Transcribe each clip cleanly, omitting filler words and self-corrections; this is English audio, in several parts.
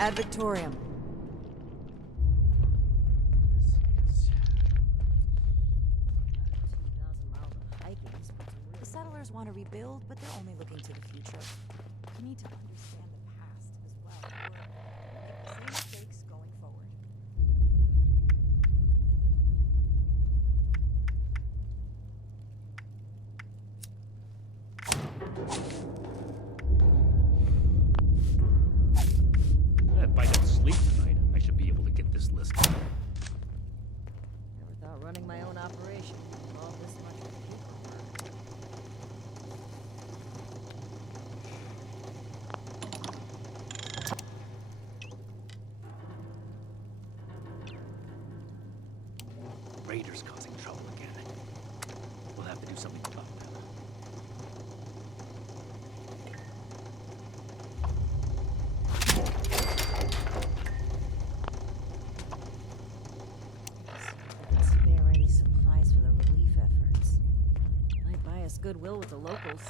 Ad Victorium. The settlers want to rebuild, but they're only looking to the future. You need to understand the past as well. Or make the same mistakes going forward. If I don't sleep tonight, I should be able to get this list. Never thought running my own operation would involve this much paperwork. Raiders causing trouble again. We'll have to do something about them. Spare any supplies for the relief efforts. Might buy us goodwill with the locals.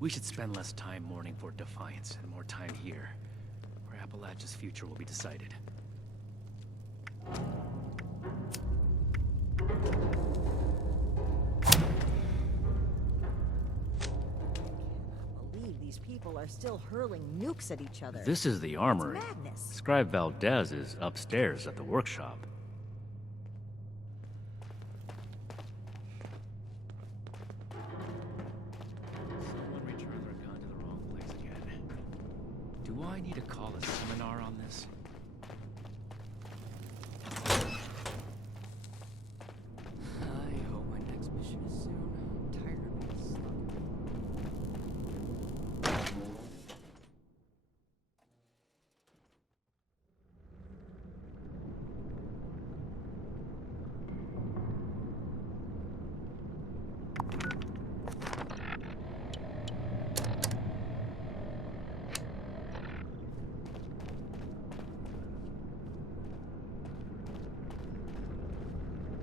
We should spend less time mourning for Defiance and more time here, where Appalachia's future will be decided. These people are still hurling nukes at each other. This is the armory. It's madness. Scribe Valdez is upstairs at the workshop. Someone returned their gun to the wrong place again. Do I need to call a seminar on this? I hope my next mission is soon. I'm tired of being stuck.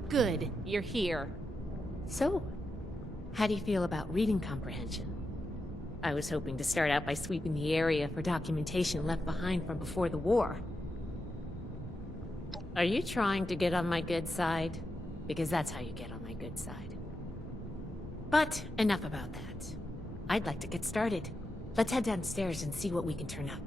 Good, you're here. So, how do you feel about reading comprehension? I was hoping to start out by sweeping the area for documentation left behind from before the war. Are you trying to get on my good side? Because that's how you get on my good side. But enough about that. I'd like to get started. Let's head downstairs and see what we can turn up.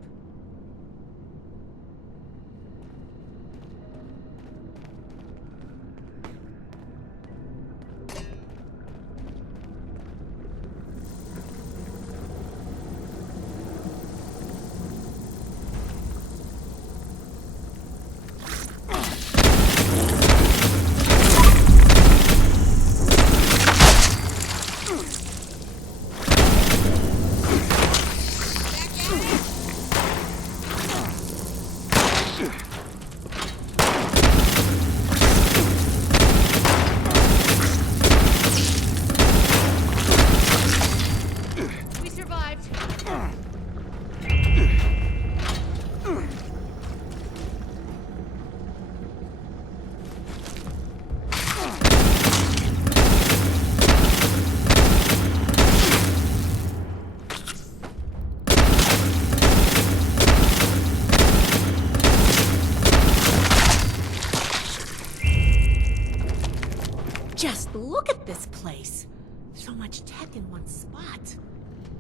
Just look at this place. So much tech in one spot.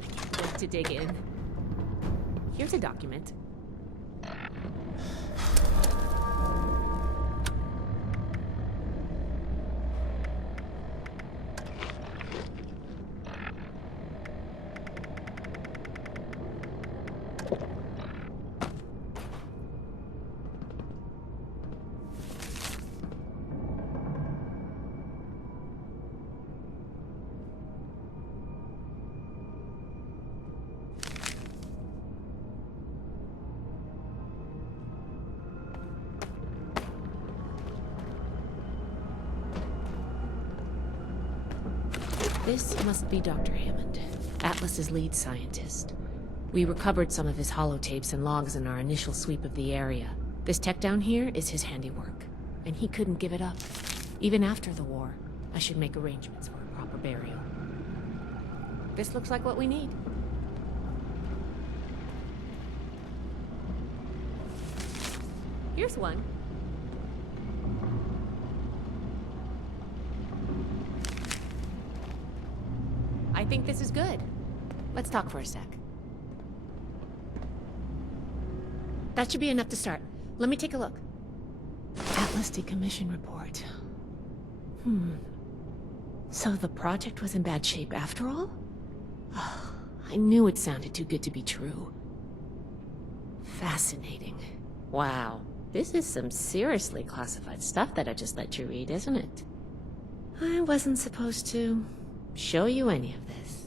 I can't wait to dig in. Here's a document. This must be Dr. Hammond, Atlas's lead scientist. We recovered some of his holotapes and logs in our initial sweep of the area. This tech down here is his handiwork, and he couldn't give it up. Even after the war, I should make arrangements for a proper burial. This looks like what we need. Here's one. I think this is good. Let's talk for a sec. That should be enough to start. Let me take a look. Atlas decommission report. So the project was in bad shape after all? I knew it sounded too good to be true. Fascinating. Wow. This is some seriously classified stuff that I just let you read, isn't it? I wasn't supposed to show you any of this.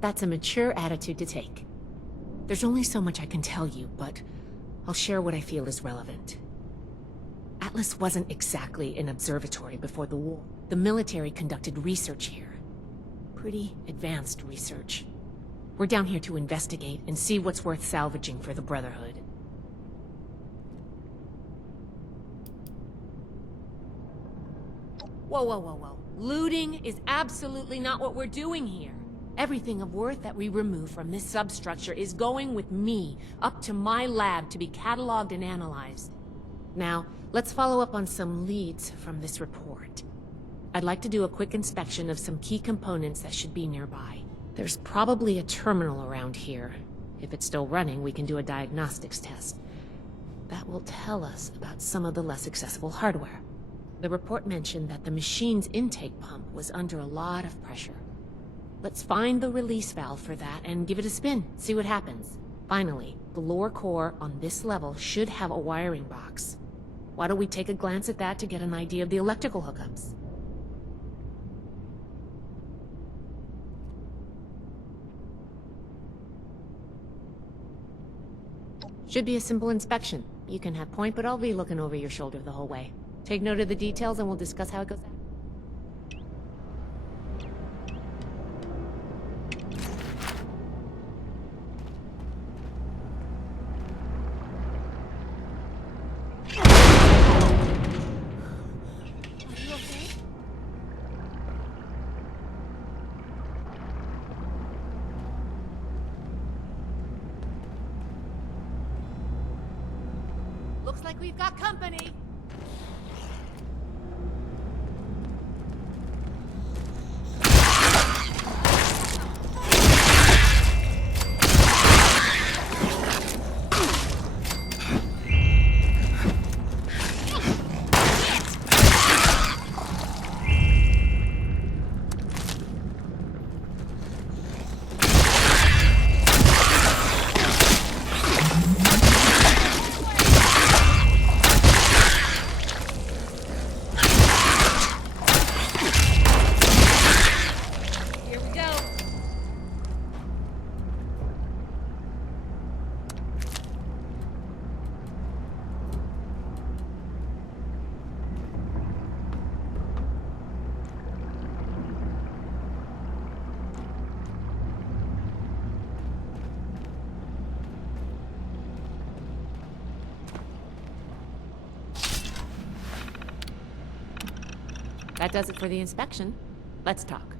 That's a mature attitude to take. There's only so much I can tell you, but I'll share what I feel is relevant. Atlas wasn't exactly an observatory before the war. The military conducted research here. Pretty advanced research. We're down here to investigate and see what's worth salvaging for the Brotherhood. Whoa, whoa, whoa, whoa. Looting is absolutely not what we're doing here. Everything of worth that we remove from this substructure is going with me, up to my lab to be cataloged and analyzed. Now, let's follow up on some leads from this report. I'd like to do a quick inspection of some key components that should be nearby. There's probably a terminal around here. If it's still running, we can do a diagnostics test. That will tell us about some of the less accessible hardware. The report mentioned that the machine's intake pump was under a lot of pressure. Let's find the release valve for that and give it a spin, see what happens. Finally, the lower core on this level should have a wiring box. Why don't we take a glance at that to get an idea of the electrical hookups? Should be a simple inspection. You can have point, but I'll be looking over your shoulder the whole way. Take note of the details and we'll discuss how it goes. Looks like we've got company. That does it for the inspection. Let's talk.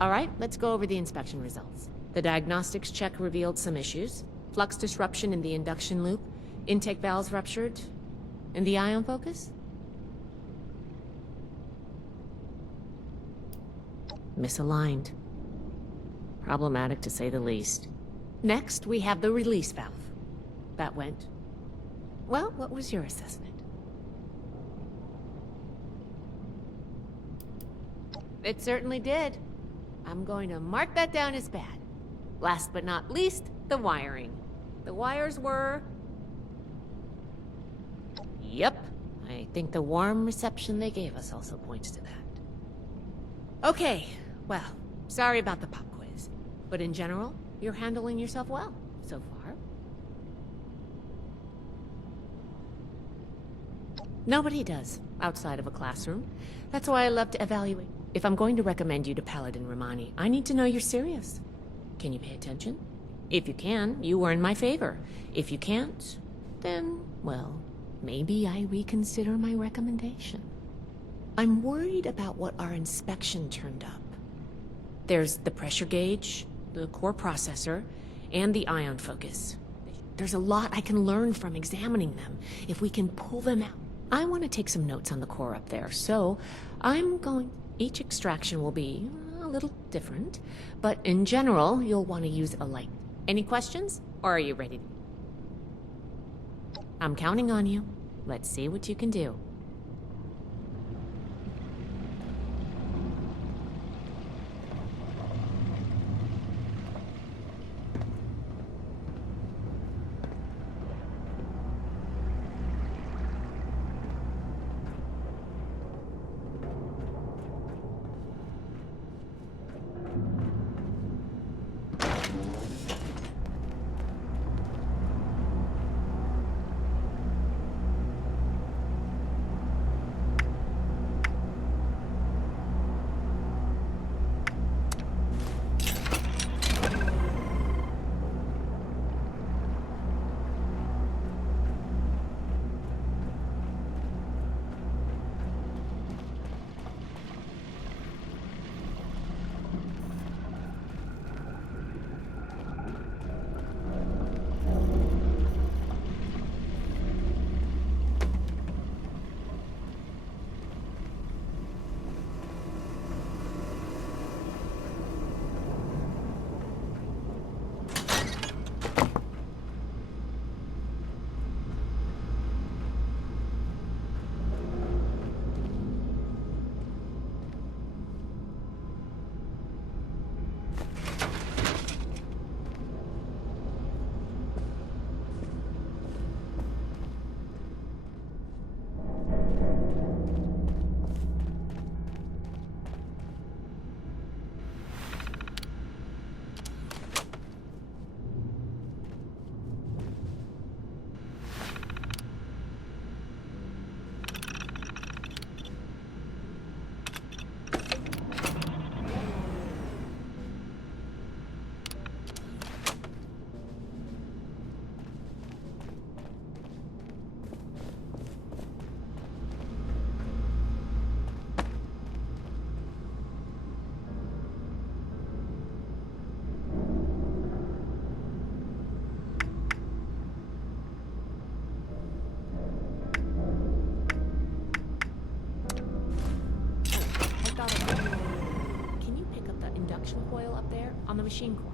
All right, let's go over the inspection results. The diagnostics check revealed some issues. Flux disruption in the induction loop, intake valves ruptured, and the ion focus? Misaligned. Problematic to say the least. Next, we have the release valve. That went... Well, what was your assessment? It certainly did. I'm going to mark that down as bad. Last but not least, the wiring. The wires were... Yep. I think the warm reception they gave us also points to that. Okay, well, sorry about the pop quiz. But in general, you're handling yourself well, so far. Nobody does, outside of a classroom. That's why I love to evaluate. If I'm going to recommend you to Paladin Romani, I need to know you're serious. Can you pay attention? If you can, you are in my favor. If you can't, then, well, maybe I reconsider my recommendation. I'm worried about what our inspection turned up. There's the pressure gauge, the core processor, and the ion focus. There's a lot I can learn from examining them, if we can pull them out. I want to take some notes on the core up there, so each extraction will be a little different, but in general, you'll want to use a light. Any questions, or are you ready? I'm counting on you. Let's see what you can do. Can you pick up the induction coil up there on the machine core?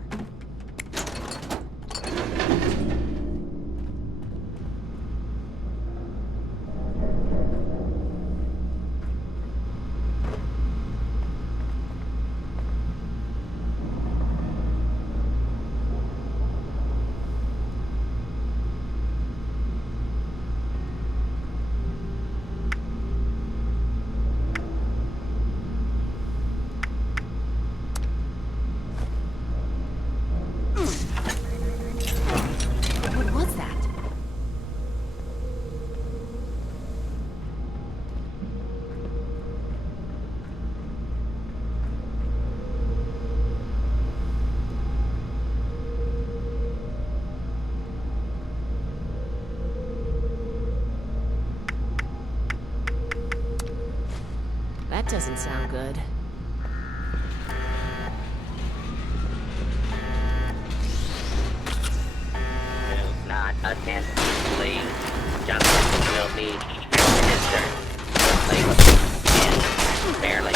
That doesn't sound good. Will not attend, please. Justice will be administered. Quickly and fairly.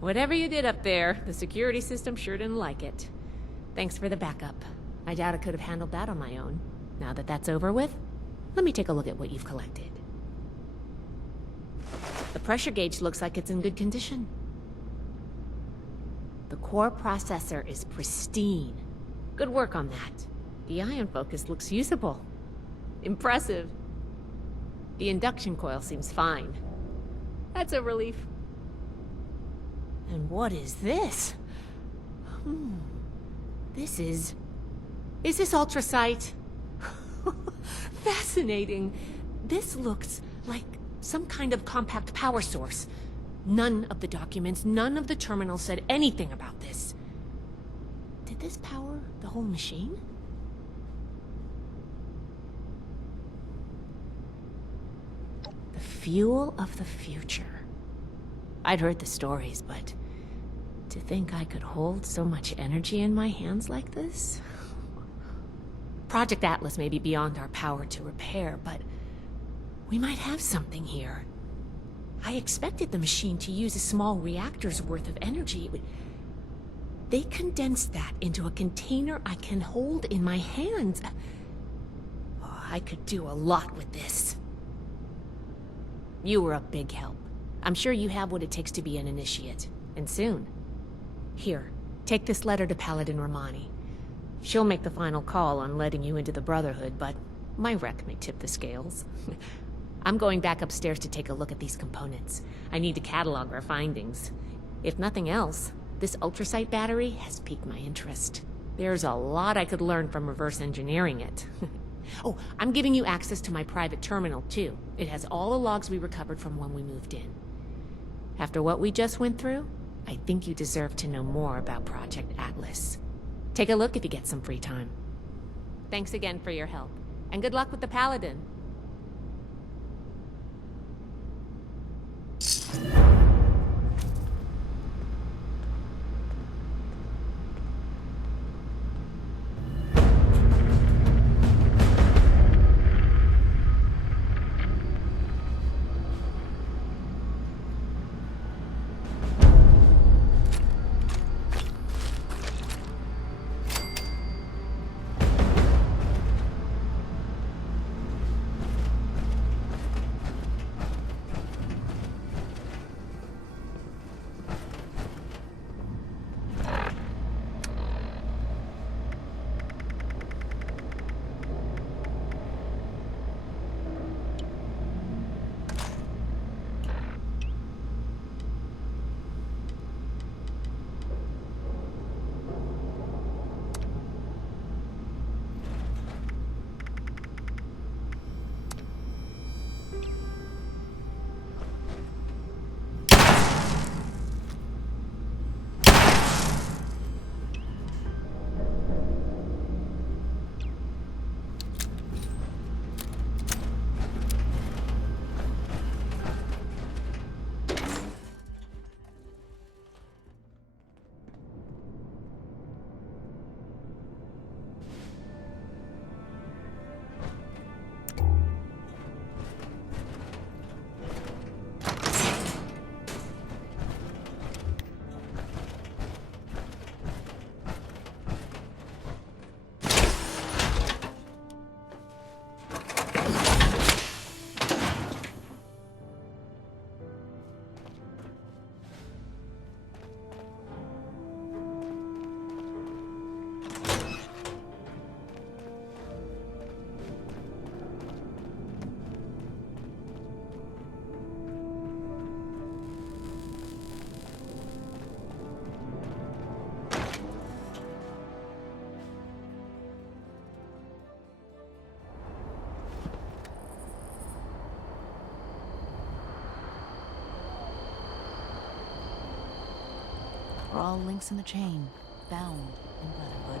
Whatever you did up there, the security system sure didn't like it. Thanks for the backup. I doubt I could have handled that on my own. Now that that's over with, let me take a look at what you've collected. The pressure gauge looks like it's in good condition. The core processor is pristine. Good work on that. The ion focus looks usable. Impressive. The induction coil seems fine. That's a relief. And what is this? This is... Is this ultrasight? Fascinating. This looks like some kind of compact power source. None of the documents, none of the terminals said anything about this. Did this power the whole machine? The fuel of the future. I'd heard the stories, but to think I could hold so much energy in my hands like this? Project Atlas may be beyond our power to repair, but we might have something here. I expected the machine to use a small reactor's worth of energy. They condensed that into a container I can hold in my hands. Oh, I could do a lot with this. You were a big help. I'm sure you have what it takes to be an initiate, and soon. Here, take this letter to Paladin Romani. She'll make the final call on letting you into the Brotherhood, but my wreck may tip the scales. I'm going back upstairs to take a look at these components. I need to catalog our findings. If nothing else, this ultrasight battery has piqued my interest. There's a lot I could learn from reverse engineering it. Oh, I'm giving you access to my private terminal, too. It has all the logs we recovered from when we moved in. After what we just went through, I think you deserve to know more about Project Atlas. Take a look if you get some free time. Thanks again for your help, and good luck with the Paladin. We're all links in the chain, bound in Brotherhood.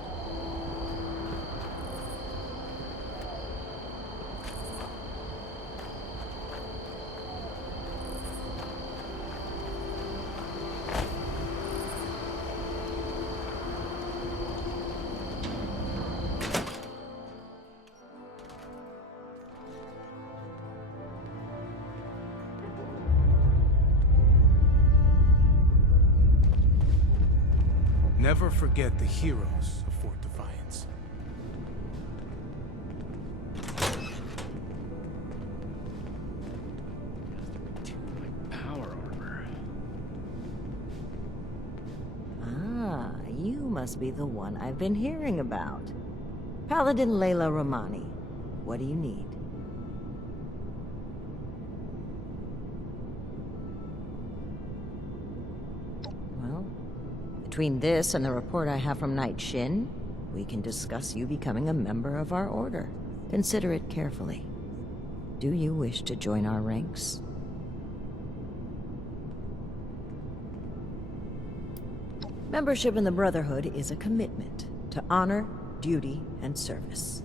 Never forget the heroes of Fort Defiance. My power armor. Ah, you must be the one I've been hearing about. Paladin Layla Romani. What do you need? Well, between this and the report I have from Knight Shin, we can discuss you becoming a member of our order. Consider it carefully. Do you wish to join our ranks? Membership in the Brotherhood is a commitment to honor, duty, and service.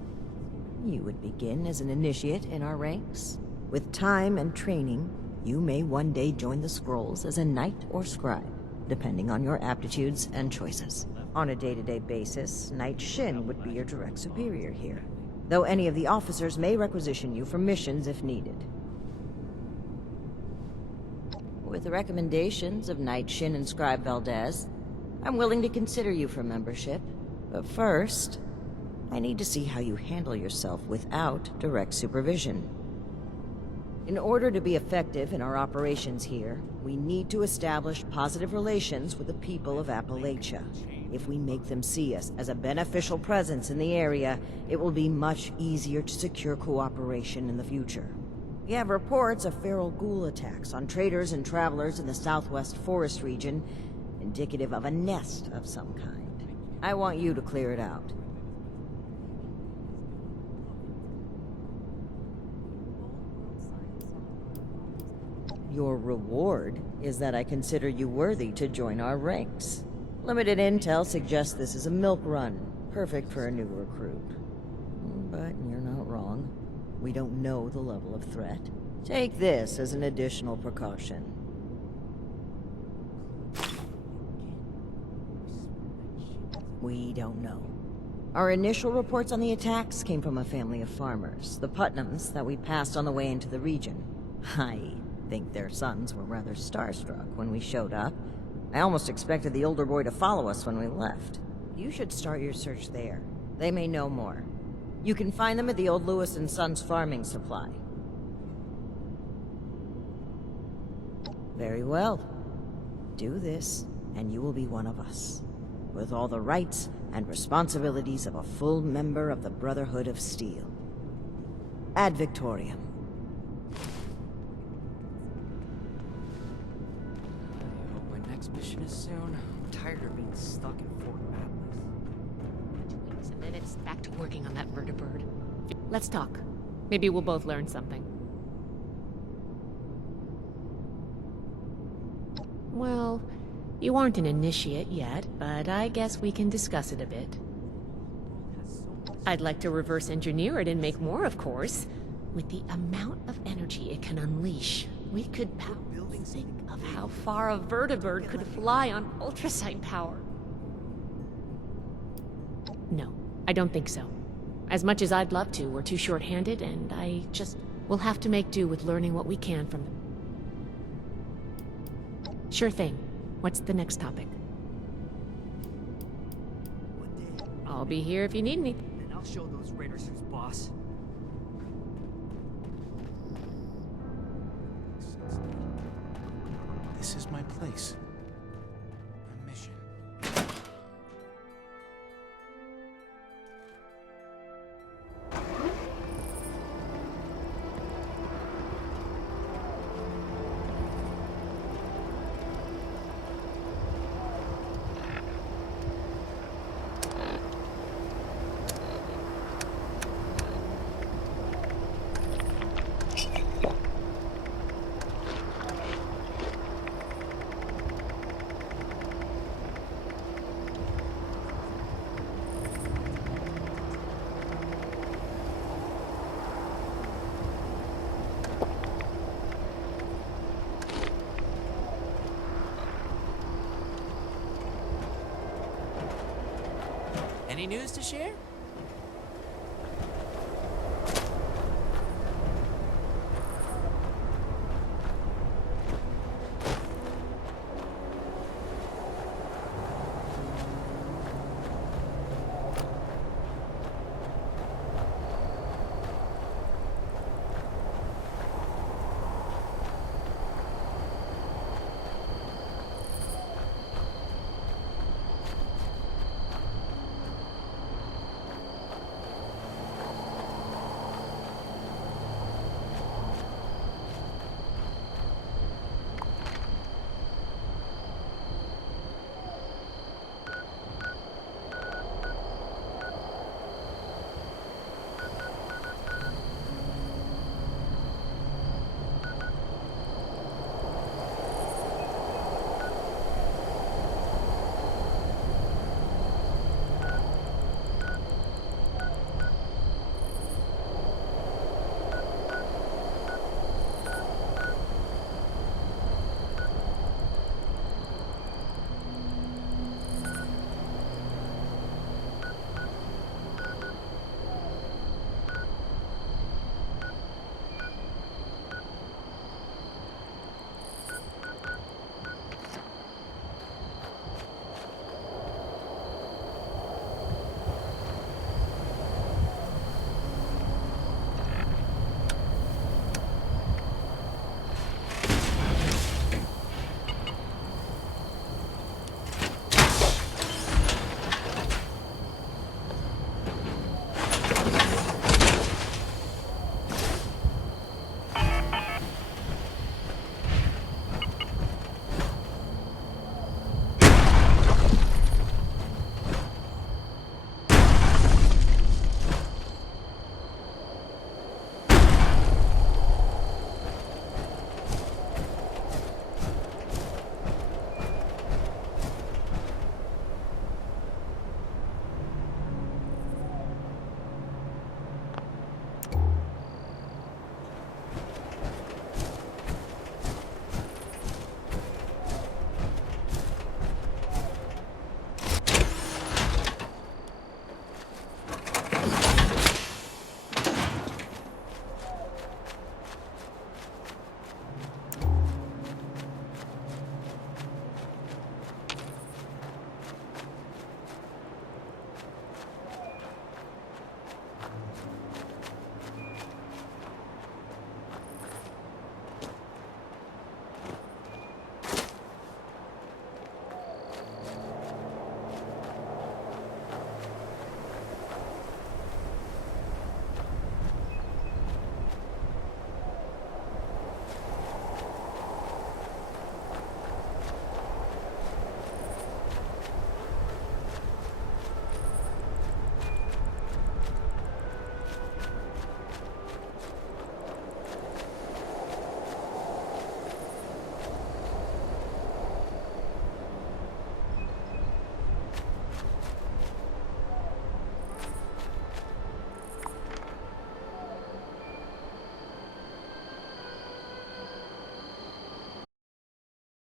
You would begin as an initiate in our ranks. With time and training, you may one day join the scrolls as a knight or scribe, depending on your aptitudes and choices. On a day-to-day basis, Knight Shin would be your direct superior here, though any of the officers may requisition you for missions if needed. With the recommendations of Knight Shin and Scribe Valdez, I'm willing to consider you for membership. But first, I need to see how you handle yourself without direct supervision. In order to be effective in our operations here, we need to establish positive relations with the people of Appalachia. If we make them see us as a beneficial presence in the area, it will be much easier to secure cooperation in the future. We have reports of feral ghoul attacks on traders and travelers in the southwest forest region, indicative of a nest of some kind. I want you to clear it out. Your reward is that I consider you worthy to join our ranks. Limited intel suggests this is a milk run, perfect for a new recruit. But you're not wrong. We don't know the level of threat. Take this as an additional precaution. We don't know. Our initial reports on the attacks came from a family of farmers, the Putnams, that we passed on the way into the region. I think their sons were rather starstruck when we showed up. I almost expected the older boy to follow us when we left. You should start your search there. They may know more. You can find them at the old Lewis and Sons farming supply. Very well. Do this, and you will be one of us, with all the rights and responsibilities of a full member of the Brotherhood of Steel. Ad Victoriam. I hope my next mission is soon. I'm tired of being stuck in Fort Atlas. 2 weeks and then it's back to working on that vertibird. Let's talk. Maybe we'll both learn something. Well, you aren't an initiate yet, but I guess we can discuss it a bit. I'd like to reverse engineer it and make more, of course. With the amount of energy it can unleash, we could think of how far a vertibird could fly on ultrasight power. No, I don't think so. As much as I'd love to, we're too short-handed, and we'll have to make do with learning what we can from them. Sure thing. What's the next topic? I'll be here if you need me. And I'll show those raiders who's boss. This is my place. My mission. Any news to share?